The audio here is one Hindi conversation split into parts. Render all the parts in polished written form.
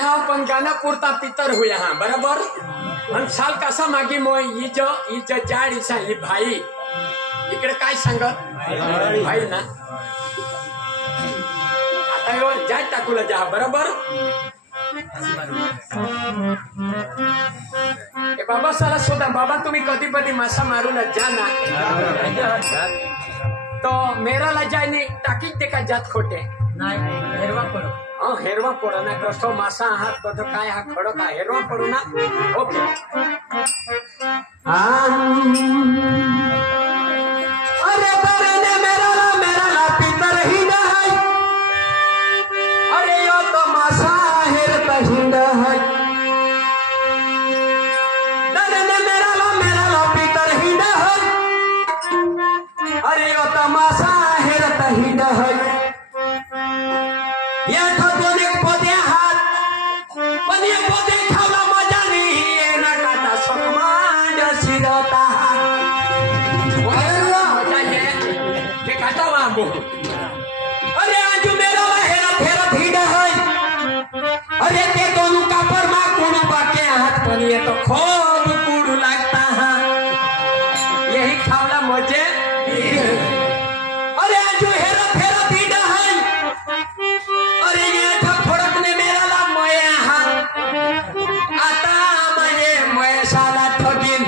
हाँ पण गाना पुरता पितर हुया हाँ बराबर आणि साल कसा मागे मोय ही जो जाड इसा ही भाई इकडे काय सांगत भाई ना आता यो जाड टाकूला जा बरोबर ए बाबा साला सोदा बाबा तुम्ही कधी कधी मासा मारूला जा ना तो मेरा ला जायनी टाकीत ते का जात खोटे नाही हेरवा पडो हेरवा पडो ना कसो मासा हात कतो काय हा खडो का हेरवा पडो ना ओके अरे बरने मेरा ला पितर ही ना है अरे यो तो मासा हेरता हिंड है बरने मेरा ला पितर ही ना है अरे यो तो मासा हेरता हिंड है या ठोने पोते हात पण ये पोते खावला मजा नाही ना काटा सकमांड सिरता मजा ये ते काटा वागो अरे आजू मेरा हेरा फेरा भीड़ है अरे ते दोनों का परमा कोण बाके हात पण ये तो खूब कूड़ लगता है यही खावला मजे अरे आजू हेरा फेरा भीड़ है अरे ये ठोडकने मेरा ला मया हात आता मये मयसाला ठगीन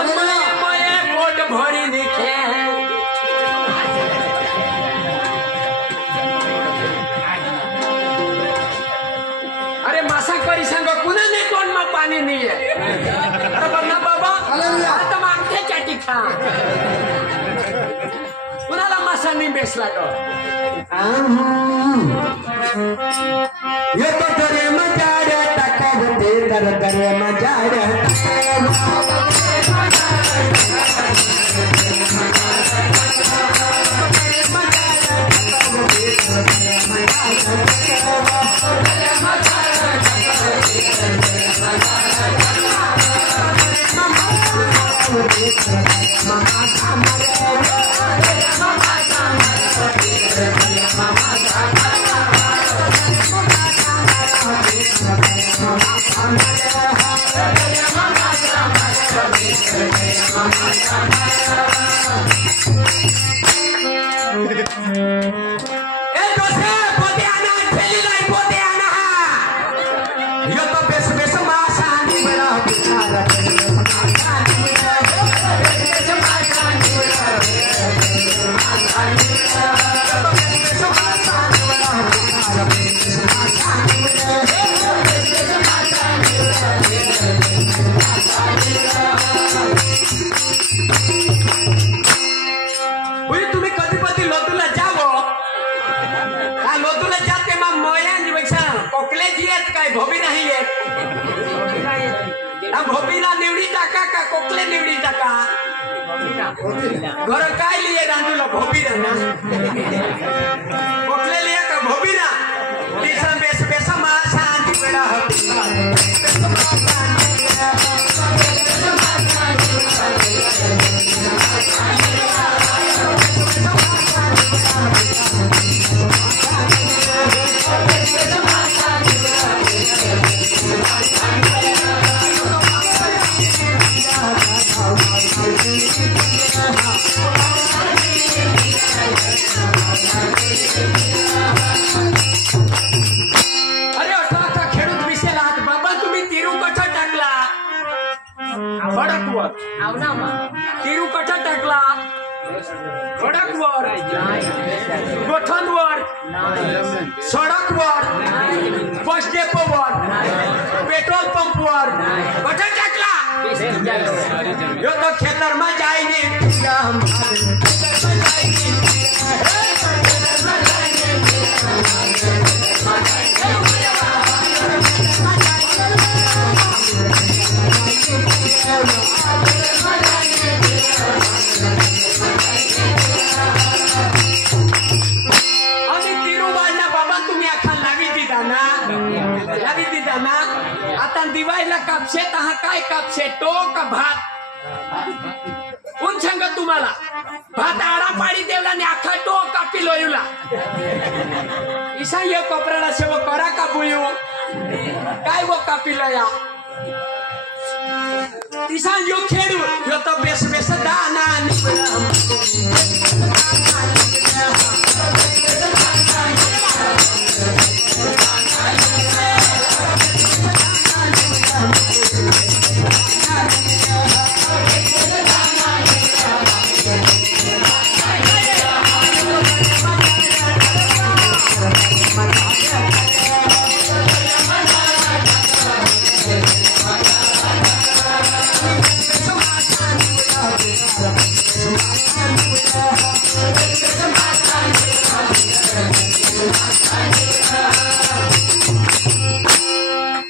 अन्ना मये पोट भरी निखे अरे मासा करी सांग कुणा ने कोण मा पाणी नाही अरे बन्ना बाबा आता मागते चाटी खा कुणाला मासा नाही बेसला ग ये तो करे मजाड़ा टका दे कर करे मजाड़ा भोबी नाही भोबीला निवडी टाका का कोकले निवडी टाका घर काय लिये रांधूला भोबीला ना कोकले लिया का भोबीला तीसरा बेस बेसा मासा आंटी बेड़ा तिरुकठा टाकला खडकवर गोठणवर सडकवर बस डेपोवर पेट्रोल पंपवर कठा टाकला यो तो खेतर में जायनी दिवाळीला कापशे तहा काय कापशे टोक भात कोण सांग तुम्हाला भात आडा पाडी देवला आणि अख्खा टोक कापी लोयुला इसा ये कोपराला सेव करा का बुयू kapilaya. Tisan yo kedu yo to bes dana ni.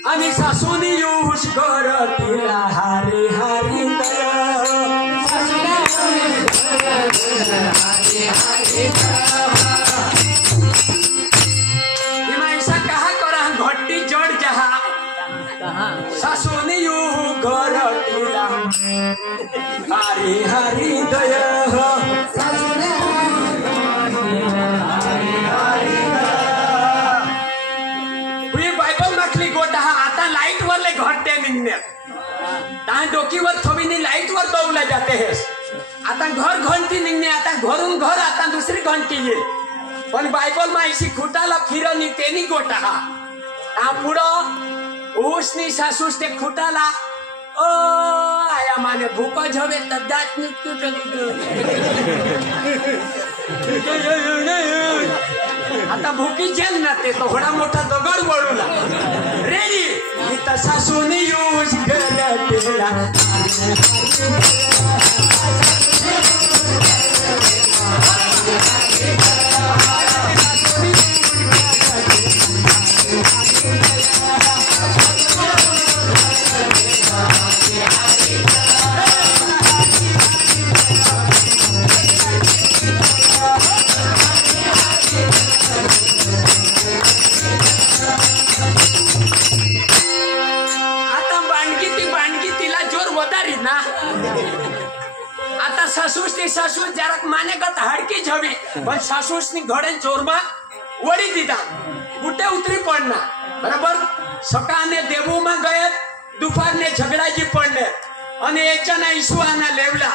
Ani sasuni yush goratila hari hari daya. इमाइसा कहा करा घट्टी जोड़ जहा ससुनी यू गोरटिला हरी हरी दया ता डोकीवर थोबीनी लाईटवर दौला जाते हैं आता घर घंटी निघणे आता घरून घर आता दुसरी घंटी येईल पण बायबल माहिती खुटाला फिरवणी तेनी गोटा हा पुढं ऊसनी सासूस ते खुटाला ओ आया माने भूक झवे तदाच आता भूकी जेल ना ते तो होडा मोठा दगड वळूला रेडी इथं सासूनी यूज करतेला सासूस जरा माने का हड़की झवी पण सासूसनी घोड़े चोरमा वड़ी दीदा कुठे उतरी पड़ना बराबर सकाने देवू में गए दुपार ने झगड़ाजी पड़ने अने एचना ईसुआना लेवला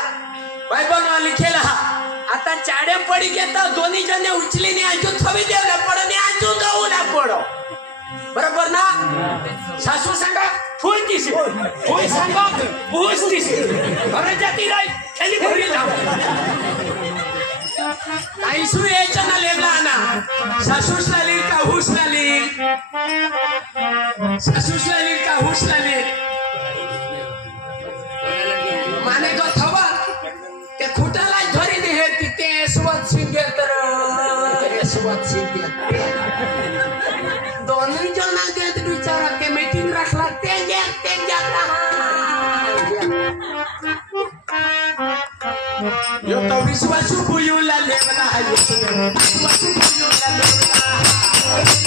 बाइबल में लिखेला आता चाडे पड़ी गए तो दोन्ही जने उचली ने आजू थवी देवला पड़ो ने आजू दऊला पड़ो बराबर ना सासू संगा फुलतीसी फुल संगा बुसतीसी घरे जाती रही खेली घरी जाओ आईसु एचना लेवला ना सासूस लाली का हुस लाली सासूस लाली का हुस लाली माने तो थवा ते खुटाला धरी ने हेती ते स्वत सिंगल तर स्वत सिंगल दोनों जना के बिचारा के मीटिंग रखला ते जाता यो तो विश्वासु पुयुला लेवला है विश्वासु पुयुला लेवला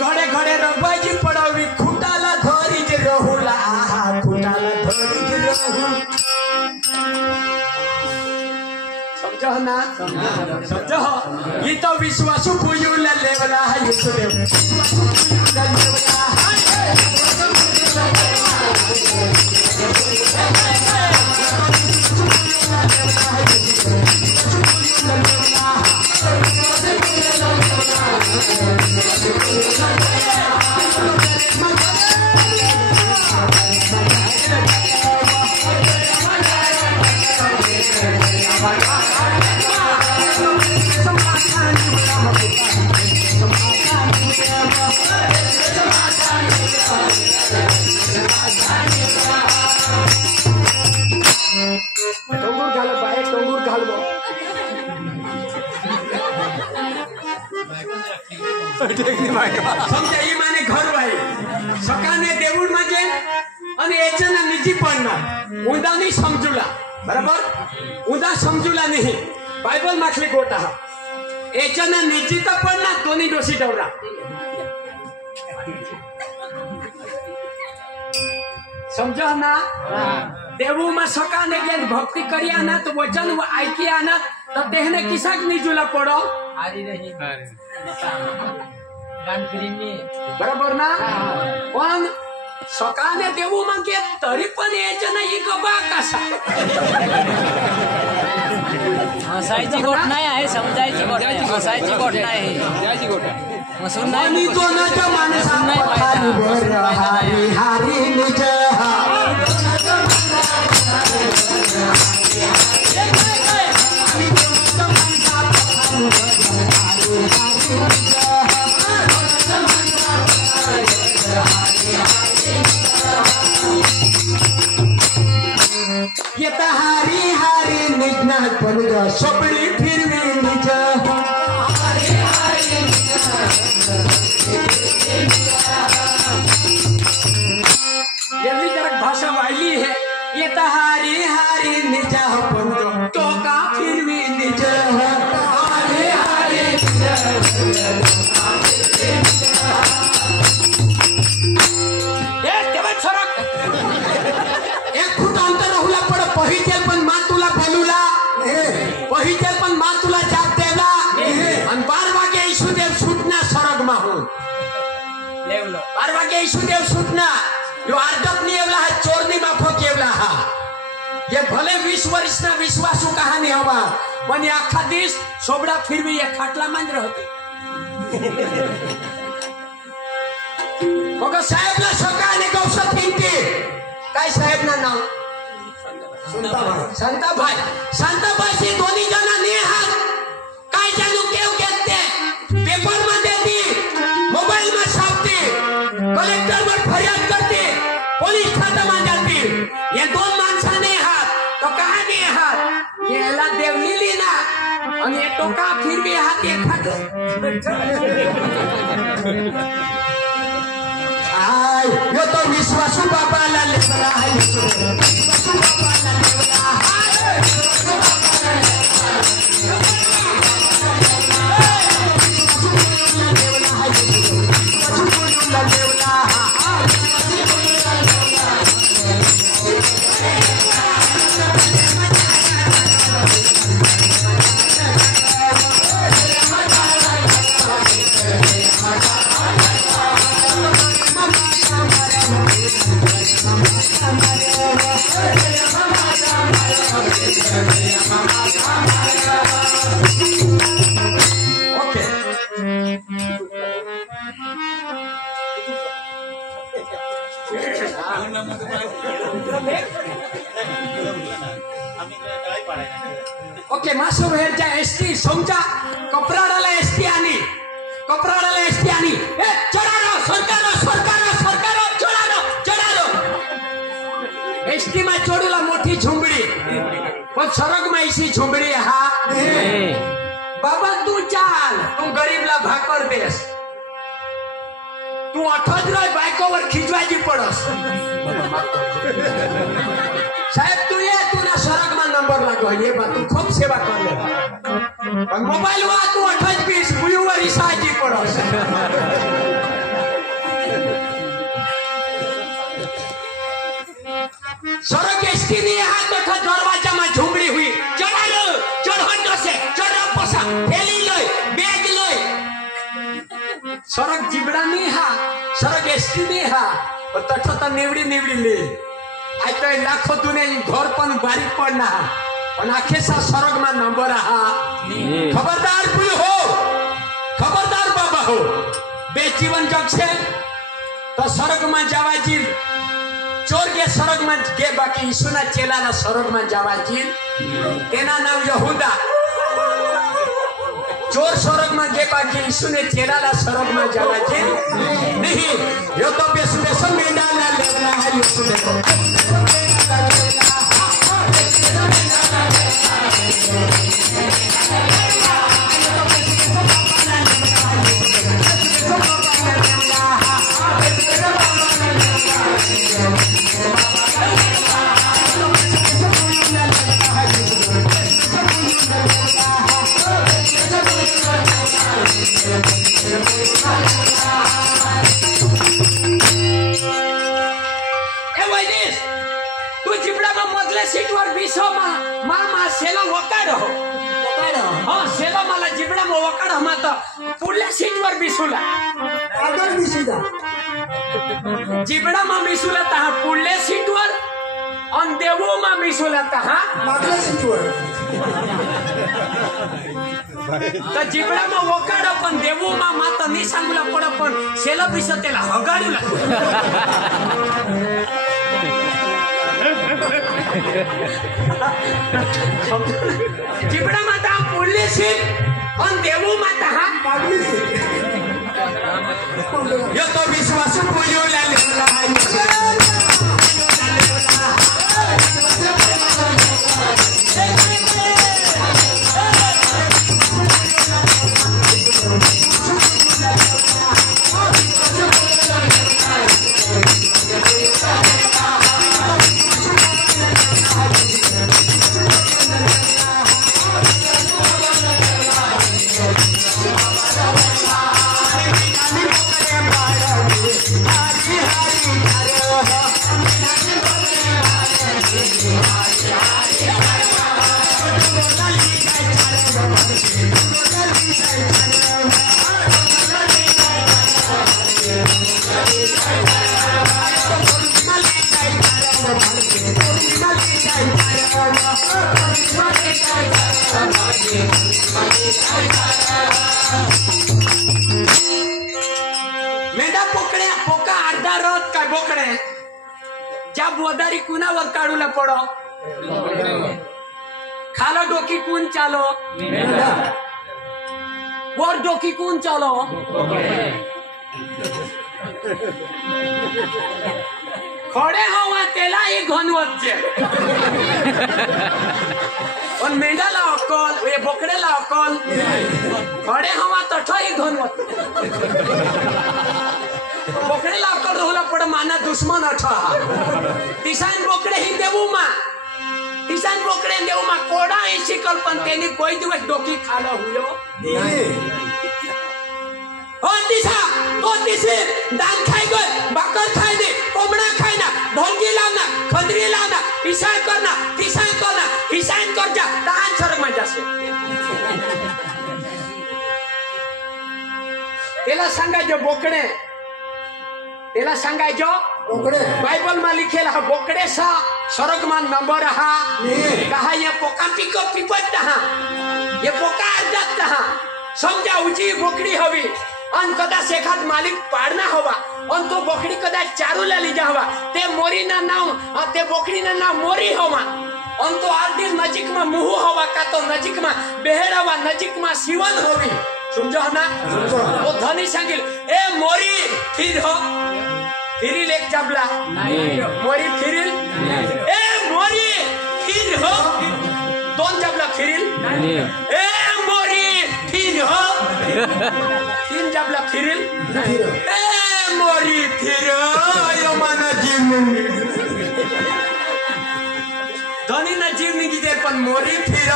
घड़े घड़े रबाजी पड़ावी खुटाला धरी जे रहुला खुटाला धरी जे रहू समझो ना समझो ये तो विश्वासु पुयुला लेवला है यीशुदेव विश्वासु पुयुला लेवला समजा माने घर वाई सकाने देवूड म्हणजे आणि याच्याना निजी पडणार उदा नाही समजूला बरोबर उदा समजूला नाही बायबल माखली गोटा याच्याना निजी तर पडणार दोन्ही दोषी डवरा समजा ना देवू में सकाने के भक्ति करिया ना तो वचन वो आइकिया ना तो देहने किसक निजुला पड़ो हारी रही गान फिरीनी बरोबर ना पण सकाने देवू मग के तरी पण यायचं नाही गबा कसा हसायची गोट नाही आहे समजायची गोट आहे हसायची गोट नाही समजायची गोट आहे मसून नाही दोनाच्या माणसाला हरी हरी निज येता हारी हारी निजना पण सोपडी फिरवी निज भाषा वाहिली है येता हारी हारी निज पण तो का फिरवी निज हारी हारी ईशुदेव सुटना यो आर्डक नियवला हा चोरनी माफो केवला हा ये भले 20 वर्ष ना विश्वासू कहानी हवा पण या अख्खा दिस सोबडा फिरवी या खाटला मांज होते मग साहेबला सकाळने गौसा थिंती काय साहेब ना नाव संताभाई से दोन्ही जण नेहात काय जानू केव घेते पेपर मध्ये ती मोबाईल में छापते कलेक्टर वर फरियाद करते पोलीस खाता मान जाती ये दोन माणसाने हात तो कहा ने हात येला देवलीली ना आणि ये तो का फिर भी हात एक हात आय यो तो विश्वासू बाबाला लेकरा आहे विश्वासू बाबाला लेकरा ओके मासुर हेरच्या एसटी सोमच्या कपराडाला एसटी आणि ए चढारो सरकारो चढारो एसटी मा चोडूला मोठी झुंबडी पण सरग माईशी झुंबडी हा बाबा तू चाल तू गरीबला भाकर देस तू अठजराय बायकोवर खिजवायची पडस साहेब तू ये तू ना सरग मा नंबर लागो ये बा तू खूप सेवा करले पण मोबाईल वा तू 28 बुईवर इसायची पडस सरग एसटी ने हाथ देखा दरवाजा में झुमड़ी हुई चढ़ालो चढ़न से चढ़ा पोसा थैली लय बैग लय सरग जिबड़ा नहीं हा सरग एसटी नहीं हा और तठो त निवडी ले आज तो लाखों तुने घर पण बारीक पडना पण आखेसा सरग मा नंबर हा खबरदार बुई हो खबरदार बाबा हो बेजीवन जग से तो सरग मा जावाजी चोर के सरग में गे बाकी यीशुना चेलाला सरग में जावाजी तेना नाम यहूदा चोर सरग में गे बाकी यीशुने चेलाला सरग में जावाजी नहीं यो तो बेसुबेस मेंडाला लेना है यीशुने तू चिपड़ा में सेवा मला जिबडा मोवकड हमात पुढल्या सीटवर बिसुला आगर दिसीदा जिबडा मा बिसुला तहा पुढल्या सीटवर आणि देवो मा बिसुला तहा मागल्या सीटवर तर जिबडा मा वकाड पण देवो मा माता नाही सांगूला पड पण सेला बिस त्याला हगाडूला जिबडा माता पुढली सीट आणि देवो माता हा मागली सीट यो तो विश्वास बोलवला मेंढा पोकड्या पोका अर्धा रथ काय बोकडे ज्या बोदारी कुणावर काढूला पडो खालो डोकी कून चालो वर डोकी कून चालो खडे हवा त्याला एक घनवतचे पण मेंढाला अक्कल हे बोकड्याला अक्कल खडे हवा तठही घनवत बोकड्याला अक्कल रोहला पड माना दुश्मन अठा तिसान बोकडे ही देऊ मा तिसान बोकडे देऊ मा कोडा ही शिकल पण त्यांनी कोई दिवस डोकी खाला हुयो हो तिसा तो तिसे दान खाई गय बाकर खाई दे कोंबडा खाई ना ढोलकी लावना खंदरी लावना पिसाळ करना तिसान करना हिसान कर जा दान सरक मा जासे त्याला सांगायचो बोकडे त्याला सांगायचो बोकडे बाइबल में लिखेल हा बोकडे सा सरग मा नंबर हा कहा ये पोका पिको पिपत हा ये पोका अर्जत हा समजा उची बोकडी हवी अन कदाच एखाद मालिक पाडना हवा अन तो बोकडी कदाच चारूला लीजा हवा ते मोरी ना नाव ते बोकडी ना नाव मोरी हवा अन तो आरती नजीक में मुहू हवा का तो नजीक में बेहेड हवा नजीक में सिवन होवी समझो ना तो धनी सांगिल ए मोरी फिर हो फिरिल एक जबला मोरी फिरिल ए मोरी फिर हो दोन जबला फिरिल ए मोरी फिर हो तीन जबला फिरिल ए मोरी फिर यो माना जीव धनी ना जीव निघी जाईल पण मोरी फिर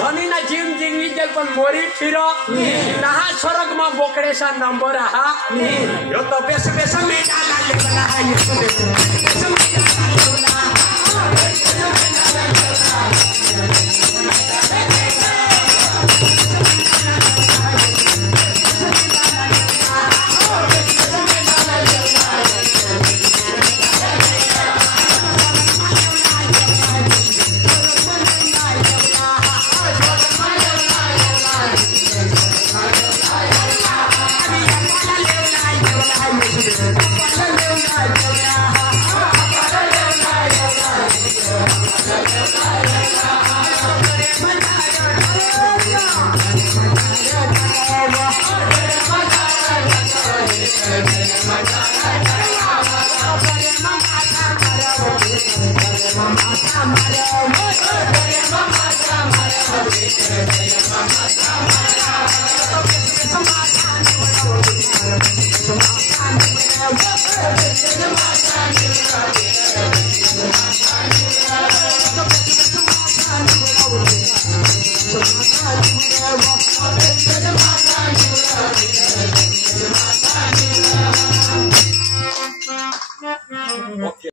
धनी ना जीव निघी जाईल पण मोरी फिर नहा सरग मा बोकडेसा नंबर हा यो तो बेस बेस मेटा लागले बना हा यो तो बेस मेटा Mama,